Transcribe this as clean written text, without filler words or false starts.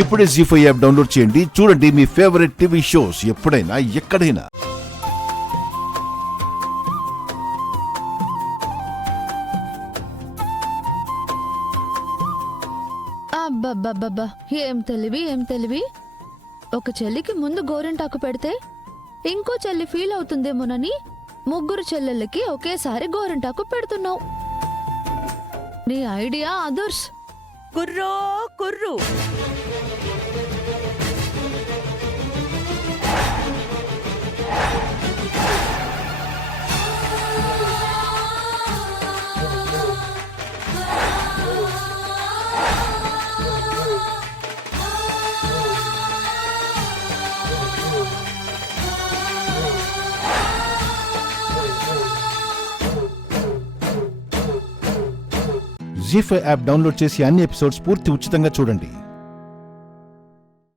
ఇప్పుడే జీ5 app download చేయండి. చూడండి మీ ఫేవరెట్ టీవీ షోస్ ఎప్పుడైనా ఎక్కడైనా. అబ్బబ్బబ్బబ్బా, ఏం తెలివి. ఒక చెల్లికి ముందు గోరింటాకు పెడితే ఇంకో చెల్లి ఫీల్ అవుతుందేమోనని ముగ్గురు చెల్లెళ్ళకి ఒకేసారి గోరింటాకు పెడుతున్నావు. నీ ఐడియా అదర్స్. కుర్రో కుర్రు. జీ5 యాప్ డౌన్లోడ్ చేసి అన్ని ఎపిసోడ్స్ పూర్తి ఉచితంగా చూడండి.